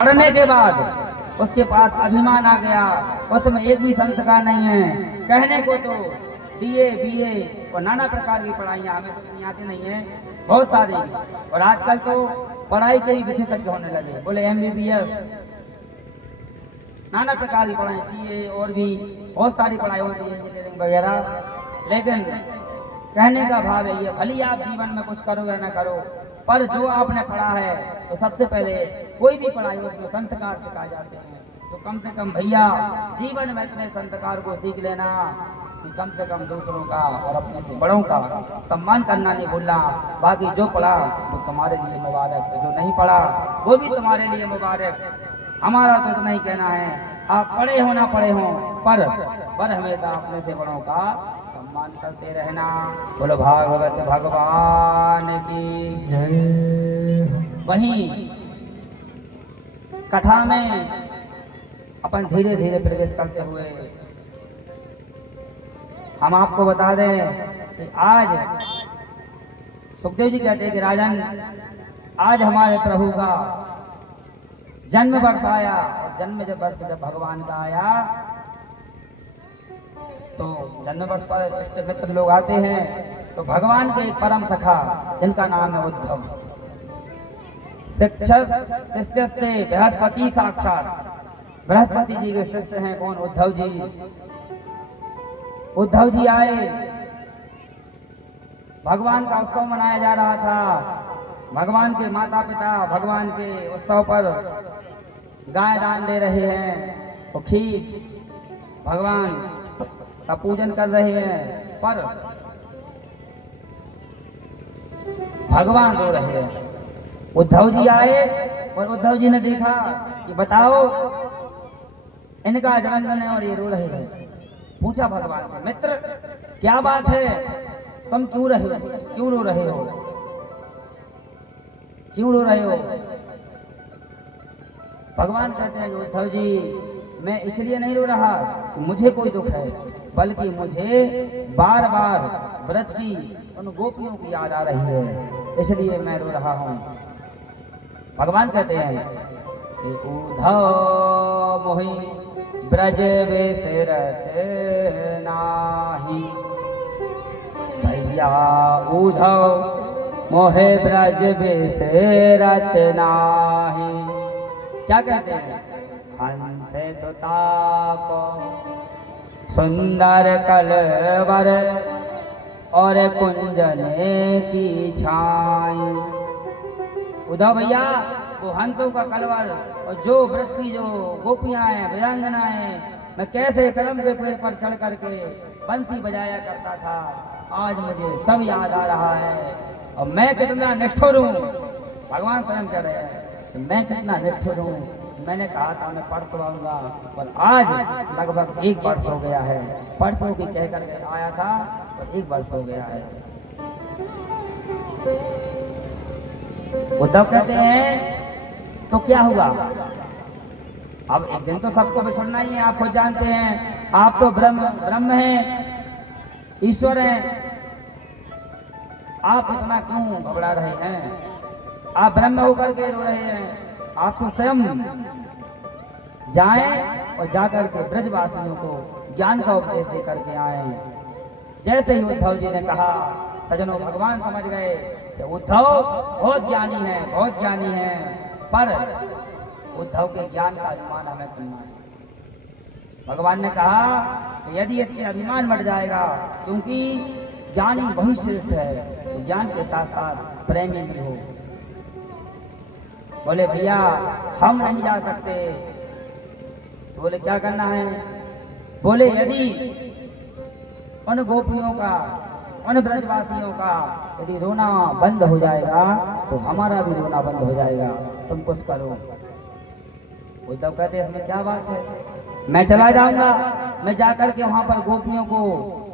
पढ़ने के बाद उसके पास अभिमान आ गया, उसमें एक भी संस्कार नहीं है। कहने को तो बीए बीए और नाना प्रकार की पढ़ाइयाँ हमें तो इतनी आती नहीं है, बहुत सारी। और आजकल तो पढ़ाई के भी विशेषज्ञ होने लगे, बोले एमबीबीएस, नाना प्रकार की पढ़ाई, सीए और भी बहुत सारी पढ़ाई होती है, इंजीनियरिंग वगैरह। लेकिन कहने का भाव है ये, भली आप जीवन में कुछ करो या ना करो, पर जो आपने पढ़ा है तो सबसे पहले कोई भी पढ़ाई हो उसमें संस्कार सिखाए जाते हैं। तो कम से कम भैया जीवन में इतने संस्कार को सीख लेना कि कम से कम दूसरों का और अपने से बड़ों का सम्मान करना नहीं भूलना। बाकी जो पढ़ा वो तुम्हारे लिए मुबारक, जो नहीं पढ़ा वो भी तुम्हारे लिए मुबारक। हमारा तो इतना ही कहना है, आप पढ़े हो ना पढ़े हो, पर हमेशा अपने से बड़ों का सम्मान करते रहना। बोलो भागवत भगवान की जय। वहीं कथा में अपन धीरे धीरे प्रवेश करते हुए हम आपको बता दें कि आज सुखदेव जी कहते हैं कि राजन, आज हमारे प्रभु का जन्म वर्ष आया। और जन्म जब भगवान का आया तो जन्म वर्ष पर इष्ट मित्र लोग आते हैं। तो भगवान के एक परम सखा जिनका नाम है उद्धव, शिक्षक शिष्य से बृहस्पति साक्षात, बृहस्पति जी के शिष्य हैं कौन? उद्धव जी। उद्धव जी आए, भगवान का उत्सव मनाया जा रहा था। भगवान के माता पिता भगवान के उत्सव पर गाय दान दे रहे हैं और खीर भगवान का पूजन कर रहे हैं, पर भगवान रो रहे हैं। उद्धव जी आए और उद्धव जी ने देखा कि बताओ इनका जन्मदिन है और ये रो रहे हैं। पूछा भगवान से, मित्र क्या बात है, तुम क्यों रो रहे हो, क्यों रो रहे हो? भगवान कहते हैं कि उद्धव जी, मैं इसलिए नहीं रो रहा कि मुझे कोई दुख है, बल्कि मुझे बार बार ब्रज की उन गोपियों की याद आ रही है, इसलिए मैं रो रहा हूँ। भगवान कहते हैं कि उद्धव मोहि ब्रज बिसरत नाही, भैया उद्धव मोहे ब्रज बिसरत नाही। क्या कहते हैं? हंस सुताप सुंदर कलवर और कुंजने की छाई। उद्धव भैया वो हंसों का कलवर और जो वृक्ष की जो गोपियां हैं, वीरांगना हैं, मैं कैसे कदम के पेड़ पर चढ़ करके बंसी बजाया करता था, आज मुझे सब याद आ रहा है। और मैं कितना निष्ठुर हूँ, भगवान स्वयं कह रहे हैं कि मैं कितना निष्ठुर हूँ। मैंने कहा था मैं परसों आऊंगा, पर आज लगभग 1 वर्ष हो गया है। परसों की कह करके आया था और 1 वर्ष हो गया है। उद्धव कहते हैं तो क्या हुआ? अब एक दिन तो सबको बिछड़ना ही है, आप खुद जानते हैं। आप तो ब्रह्म हैं, ईश्वर हैं, आप इतना क्यों घबरा रहे हैं? आप ब्रह्म होकर के रो रहे हैं। आप तो स्वयं जाएं और जाकर के ब्रजवासियों को ज्ञान का उपदेश दे करके आए। जैसे ही उद्धव जी ने कहा, सजनों भगवान समझ गए कि उद्धव बहुत ज्ञानी है, बहुत ज्ञानी है, पर उद्धव के ज्ञान का अभिमान हमें करना है। भगवान ने कहा कि यदि इसके अभिमान बढ़ जाएगा, क्योंकि ज्ञानी वही श्रेष्ठ है, तो ज्ञान के साथ साथ प्रेमी भी हो। बोले भैया हम नहीं जा सकते। तो बोले क्या करना है? बोले यदि उन गोपियों का, उन ब्रजवासियों का यदि रोना बंद हो जाएगा तो हमारा भी रोना बंद हो जाएगा, तुम कुछ करो। उद्धव कहते इसमें क्या बात है, मैं चला जाऊंगा, मैं जाकर के वहां पर गोपियों को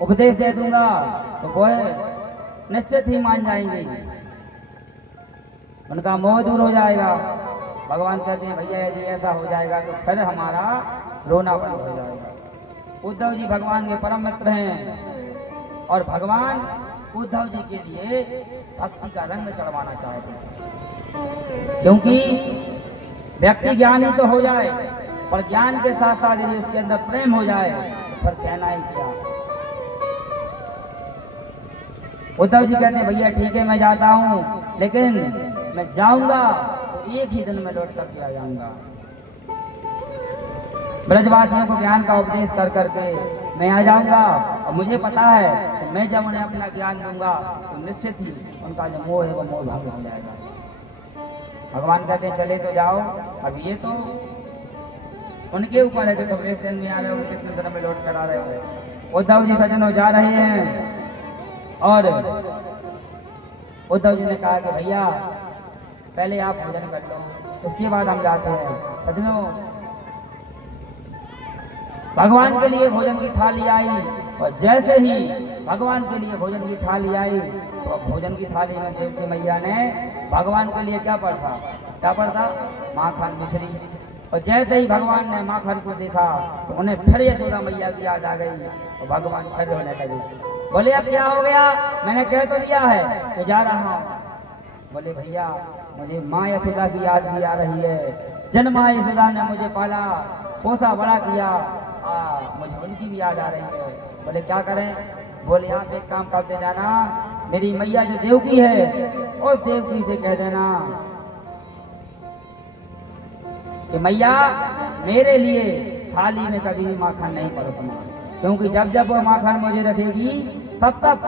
उपदेश दे दूंगा तो वो निश्चित ही मान जाएंगे, उनका मोह दूर हो जाएगा। भगवान कहते हैं भैया यदि ऐसा हो जाएगा तो फिर हमारा रोना बंद हो जाएगा। उद्धव जी भगवान के परम मित्र हैं और भगवान उद्धव जी के लिए भक्ति का रंग चढ़वाना चाहते हैं, क्योंकि व्यक्ति ज्ञानी तो हो जाए, पर ज्ञान के साथ साथ यदि उसके अंदर प्रेम हो जाए तो फिर कहना ही क्या। उद्धव जी कहते हैं भैया ठीक है मैं जाता हूं, लेकिन मैं जाऊंगा तो एक ही दिन में लौट करके आ जाऊंगा। ब्रजवासियों को ज्ञान का उपदेश कर करके मैं आ जाऊंगा, और मुझे पता है कि मैं जब उन्हें अपना ज्ञान दूंगा तो निश्चित ही उनका जो मोह है वो मोह भंग हो जाएगा। भगवान कहते हैं चले तो जाओ, अब ये तो उनके ऊपर है कि तुम एक दिन में आ रहे हो, कितने दिन में लौट कर आ रहे हो। उद्धव जी सज्जनों जा रहे हैं, और उद्धव जी ने कहा कि भैया पहले आप भोजन कर लो, उसके बाद हम जाते हैं। सज्जनों भगवान के लिए भोजन की थाली आई, और जैसे ही भगवान के लिए भोजन की थाली आई तो भोजन की थाली में देवकी मैया ने भगवान के लिए क्या पढ़ा माखन मिश्री। और जैसे ही भगवान ने माखन को देखा तो उन्हें फिर यशोदा मैया की याद आ गई, और भगवान फिर रोने लगे। बोले अब क्या हो गया, मैंने कह तो दिया है कि जा रहा हूँ। बोले भैया मुझे माँ यशोदा की याद भी आ रही है, जन माँ यशोदा ने मुझे पाला पोसा बड़ा किया, मुझे उनकी भी याद आ रही है। बोले क्या करें। बोले आप एक काम करते जाना, मेरी मैया जो देवकी है उस देवकी से कह देना कि मैया मेरे लिए थाली में कभी भी माखन नहीं परोसना, क्योंकि जब जब वो माखन मुझे रखेगी तब तब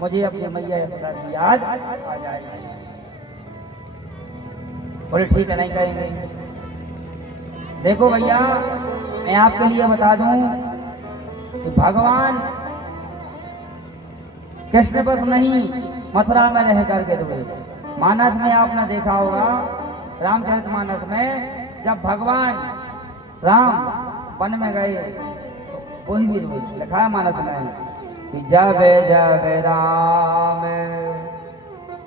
मुझे अपनी मैया यशोदा की याद आ जाएगी। बोले ठीक है नहीं कहेंगे। देखो भैया मैं आपके लिए बता दूं कि भगवान कृष्ण पथ नहीं मथुरा में रह करके हुए। मानस में आपने देखा होगा, रामचरितमानस में जब भगवान राम वन में गए तो वही भी लिखा है मानस में कि जब जब राम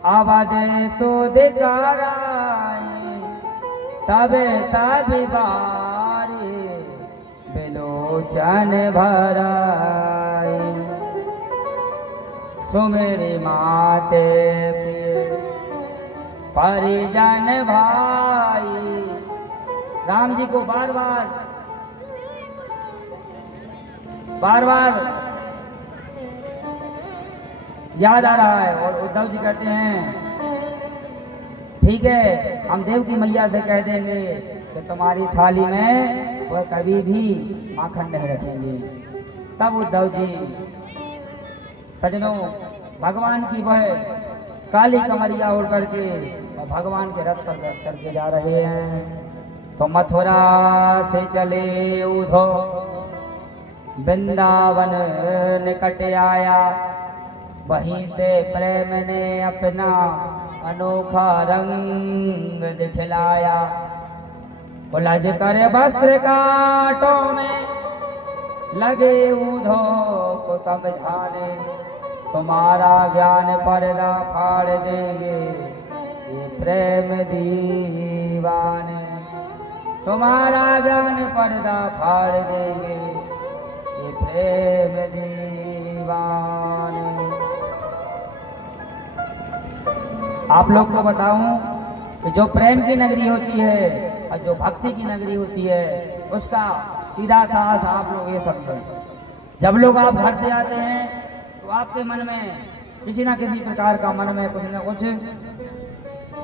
आवाजे तो दिकाराए, तब तब बारे बिलोचन भराए, सुमेरी माते परिजन भाई। राम जी को बार बार याद आ रहा है, और उद्धव जी कहते हैं ठीक है हम देव की मैया से कह देंगे कि तुम्हारी थाली में वह कभी भी माखन नहीं रखेंगे। तब उद्धव जी सजनों भगवान की वह काली कमरिया उड़ करके और भगवान के रथ पर बैठ करके जा रहे हैं। तो मथुरा से चले उधो वृंदावन निकट आया, वहीं से प्रेम ने अपना अनोखा रंग दिखलाया। उलझ कर वस्त्र कांटों में लगे उधो को समझाने, तुम्हारा ज्ञान पर्दा फाड़ देंगे ये प्रेम दीवाने, तुम्हारा ज्ञान पर्दा फाड़ देंगे ये प्रेम दीवाने। आप लोग को बताऊं कि जो प्रेम की नगरी होती है और जो भक्ति की नगरी होती है उसका सीधा साफ आप लोग ये समझें। जब लोग आप घर से आते हैं तो आपके मन में किसी ना किसी प्रकार का मन में कुछ ना कुछ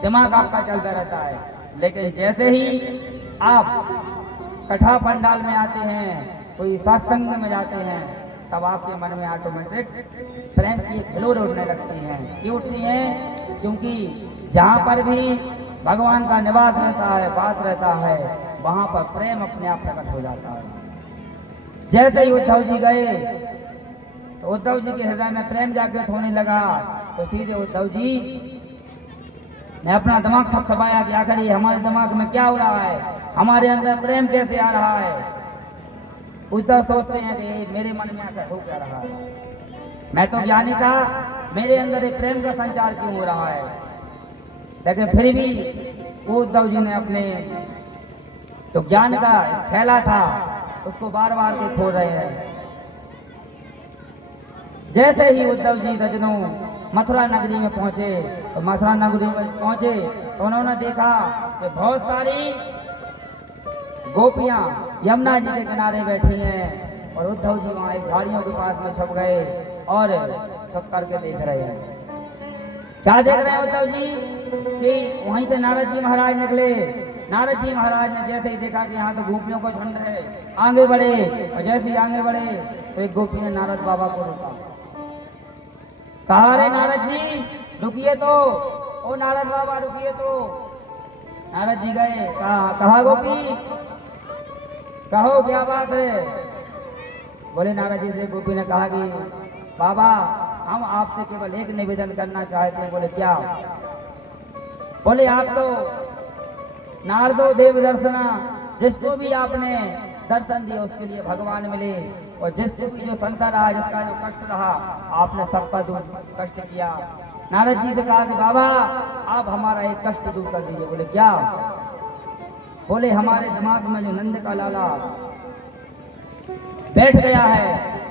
दिमाग आपका चलता रहता है, लेकिन जैसे ही आप कथा पंडाल में आते हैं, कोई सत्संग में जाते हैं, तब आपके मन में ऑटोमेटिक प्रेम की खिलोर उठने लगती हैं। क्यों उठती हैं? क्योंकि जहाँ पर भी भगवान का निवास रहता है, वास रहता है, वहाँ पर प्रेम अपने आप प्रकट हो जाता है। जैसे ही उद्धव जी गए तो उद्धव जी के हृदय में प्रेम जागृत होने लगा, तो सीधे उद्धव जी ने अपना दिमाग थपथपाया कि आखिर ये हमारे दिमाग में क्या हो रहा है, हमारे अंदर प्रेम कैसे आ रहा है। उद्धव सोचते हैं कि मेरे मन में आकर हो क्या रहा है, मैं तो ज्ञानी था, मेरे अंदर ये प्रेम का संचार क्यों हो रहा है। लेकिन फिर भी उद्धव जी ने अपने जो ज्ञान का थैला था उसको बार बार के खोल रहे हैं। जैसे ही उद्धव जी रजनों मथुरा नगरी में पहुंचे, तो मथुरा नगरी में पहुंचे तो उन्होंने देखा कि बहुत सारी गोपियां यमुना जी के किनारे बैठी हैं और उद्धव जी वहां एक झाड़ियों के पास में छुप गए और छुप करके देख रहे हैं। क्या देख रहे हैं उद्धव जी कि वहीं से नारद जी महाराज निकले। नारद जी महाराज ने जैसे ही देखा कि यहाँ तो गोपियों का झुंड है, आगे बढ़े और जैसे ही आगे बढ़े तो एक गोपी ने नारद बाबा को रोका। कहा, रे नारद जी रुकिए तो, ओ नारद बाबा रुकिए तो। नारद जी गए, कहा गोपी कहो क्या बात है। बोले नारद जी से गोपी ने कहा कि बाबा हम आपसे केवल एक निवेदन करना चाहते हैं। बोले क्या। बोले आप तो नारदो देव दर्शना, जिसको भी आपने दर्शन दिया उसके लिए भगवान मिले, और जिसको भी जो संसार रहा, जिसका जो कष्ट रहा, आपने सबका दूर कष्ट किया। नारद जी से कहा कि बाबा आप हमारा एक कष्ट दूर कर दीजिए। बोले क्या। बोले हमारे दिमाग में जो नंद का लाला बैठ गया है,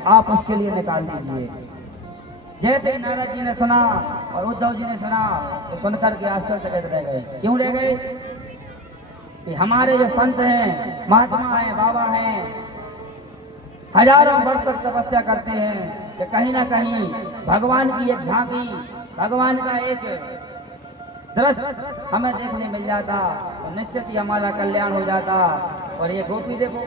आप उसके लिए निकाल दीजिए। जैसे नारद जी ने सुना और उद्धव जी ने सुना तो सुनकर के आश्चर्यचकित रह गए। क्यों रह गए कि हमारे जो संत हैं, महात्मा हैं, बाबा हैं, हजारों वर्ष तक तपस्या करते हैं कि कहीं ना कहीं भगवान की एक झांकी, भगवान का एक दृश्य हमें देखने मिल जाता तो निश्चित ही हमारा कल्याण हो जाता। और ये गोपी देखो,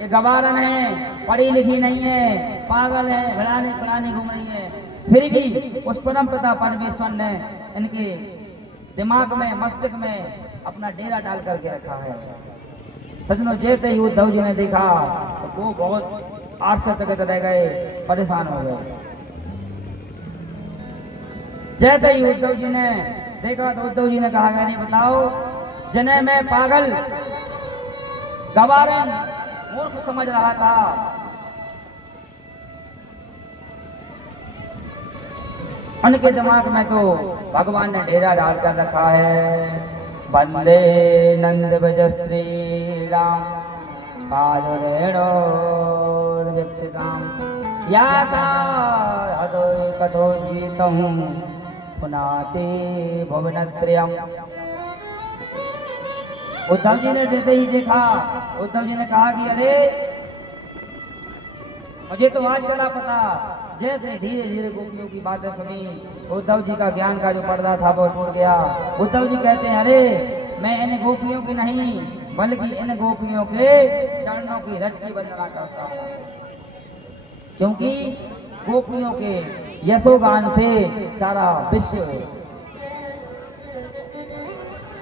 ये गवारन है, पढ़ी लिखी नहीं है, पागल है, घड़ाने खड़ाने घूम रही है, फिर भी उस परम पिता परमेश्वर ने इनके दिमाग में, मस्तिष्क में अपना डेरा डाल करके रखा है। सजनों जैसे ही उद्धव जी ने देखा तो वो बहुत आश्चर्यचकित रह गए, परेशान हो गए। जैसे ही उद्धव जी ने देखा तो उद्धव जी ने कहा, नहीं बताओ, जिन्हें मैं पागल, गवारन, मूर्ख समझ रहा था, उनके दिमाग में तो भगवान ने डेरा डाल कर रखा है। वंदे नंद भज श्री राम पादरेणो विक्षिताम या कथो गीतम पुनाति भुवनत्रयम्। उद्धव जी ने जैसे ही देखा, उद्धव जी ने कहा कि अरे मुझे तो आज चला पता। जैसे धीरे धीरे गोपियों की बातें सुनी, उद्धव जी का ज्ञान का जो पर्दा था वो टूट गया। उद्धव जी कहते हैं, अरे मैं इन गोपियों की नहीं बल्कि इन गोपियों के चरणों की रज की वंदना करता हूँ, क्योंकि गोपियों के यशोगान से सारा विश्व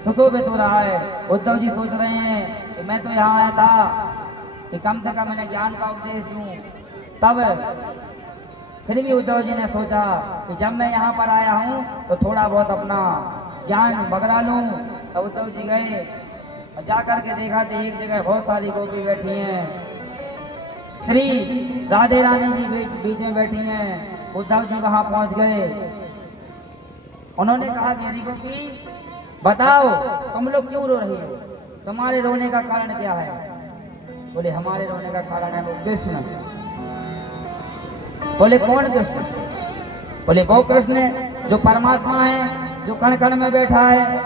सुशोभित हो रहा है। उद्धव जी सोच रहे हैं कि मैं तो यहाँ आया था कि कम से कम मैंने ज्ञान का उपदेश दूं। तब फिर भी उद्धव जी ने सोचा कि जब मैं यहाँ पर आया हूँ तो थोड़ा बहुत अपना ज्ञान बगरा लूं। तो उद्धव जी गए और जा करके देखा तो एक जगह बहुत सारी गोपी बैठी हैं, श्री राधे रानी जी बीच में बैठी हैं। उद्धव जी वहां पहुंच गए। उन्होंने कहा कि यदि गोपी बताओ तुम लोग क्यों रो रही हो, तुम्हारे रोने का कारण क्या है। बोले हमारे रोने का कारण है वो कृष्ण। बोले कौन कृष्ण। बोले वो कृष्ण जो परमात्मा है, जो कण कण में बैठा है,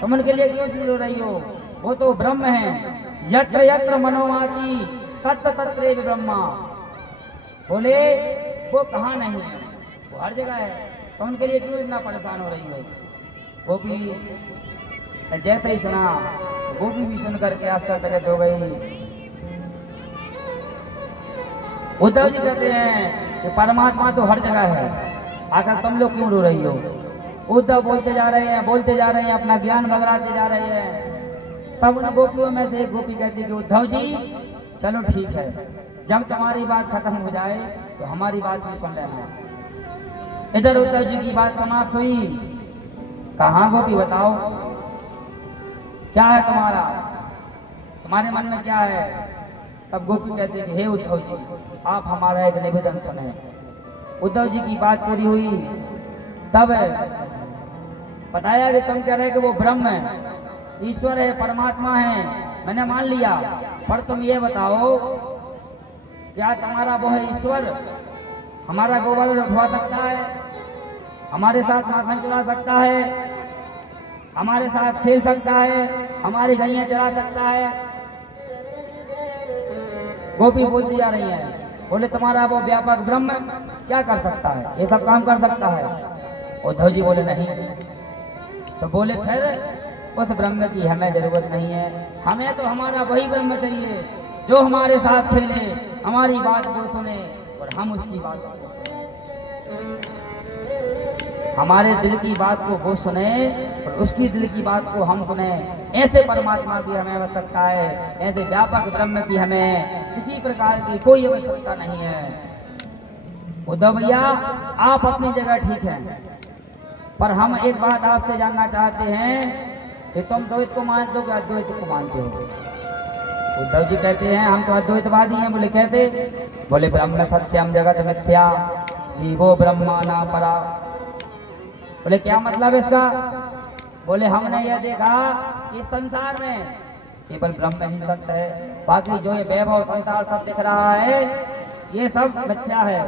तुम उनके लिए क्यों रो रही हो। वो तो ब्रह्म है, यत्र यत्र मनोवाची तत्र तत्र ब्रह्मा। बोले वो कहाँ नहीं है, वो हर जगह है, तो उनके लिए क्यों इतना परेशान हो रही हो। वो भी जैसे ही सुना, वो भी सुन करके आश्चर्यचकित हो गई। उद्धव जी कहते हैं कि परमात्मा तो हर जगह है, आकर तुम लोग क्यों रो रही हो। उद्धव बोलते जा रहे हैं, बोलते जा रहे हैं, अपना ज्ञान बगराते जा रहे हैं। तब उन गोपियों में से एक गोपी कहती कि उद्धव जी चलो ठीक है, जब तुम्हारी बात खत्म हो जाए तो हमारी बात भी सुन लेना। इधर उद्धव जी की बात समाप्त हुई। कहाँ गोपी बताओ क्या है तुम्हारा, तुम्हारे मन में क्या है। तब गोपी कहते कि हे उद्धव जी आप हमारा एक निवेदन सुने। उद्धव जी की बात पूरी हुई। तब बताया कि तुम कह रहे कि वो ब्रह्म है, ईश्वर है, परमात्मा है, मैंने मान लिया, पर तुम ये बताओ क्या तुम्हारा वो है ईश्वर हमारा गोबर उठवा सकता है, हमारे साथ माखन चला सकता है, हमारे साथ खेल सकता है, हमारी गैया चला सकता है। गोपी बोलती जा रही है, बोले तुम्हारा वो व्यापक ब्रह्म क्या कर सकता है, ये सब काम कर सकता है। उद्धव जी बोले नहीं। तो बोले फिर उस ब्रह्म की हमें जरूरत नहीं है, हमें तो हमारा वही ब्रह्म चाहिए जो हमारे साथ खेले, हमारी बात को सुने और हम उसकी बात को सुने, हमारे दिल की बात को वो सुने और उसकी दिल की बात को हम सुने। ऐसे परमात्मा की हमें आवश्यकता है, ऐसे व्यापक ब्रह्म की हमें किसी प्रकार की कोई आवश्यकता नहीं है। उद्धव भैया आप अपनी जगह ठीक हैं, पर हम एक बात आपसे जानना चाहते हैं कि तुम द्वैत को मानते हो कि अद्वैत को मानते हो? उद्धव जी कहते हैं हम तो अद्वैतवादी हैं। बोले कैसे? बोले ब्रह्म सत्यम जगत मिथ्या जीवो ब्रह्मा ना परा। बोले क्या मतलब इसका? बोले हमने यह देखा कि संसार में केवल ब्रह्म ही सत्य है, बाकी जो ये वैभव संसार सब दिख रहा है ये सब मिथ्या है।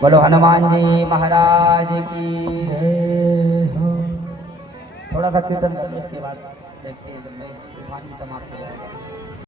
बोलो हनुमान जी महाराज की जय हो। थोड़ा सा कीर्तन करके इसके बाद देखते हैं, पानी समाप्त हो जाएगा।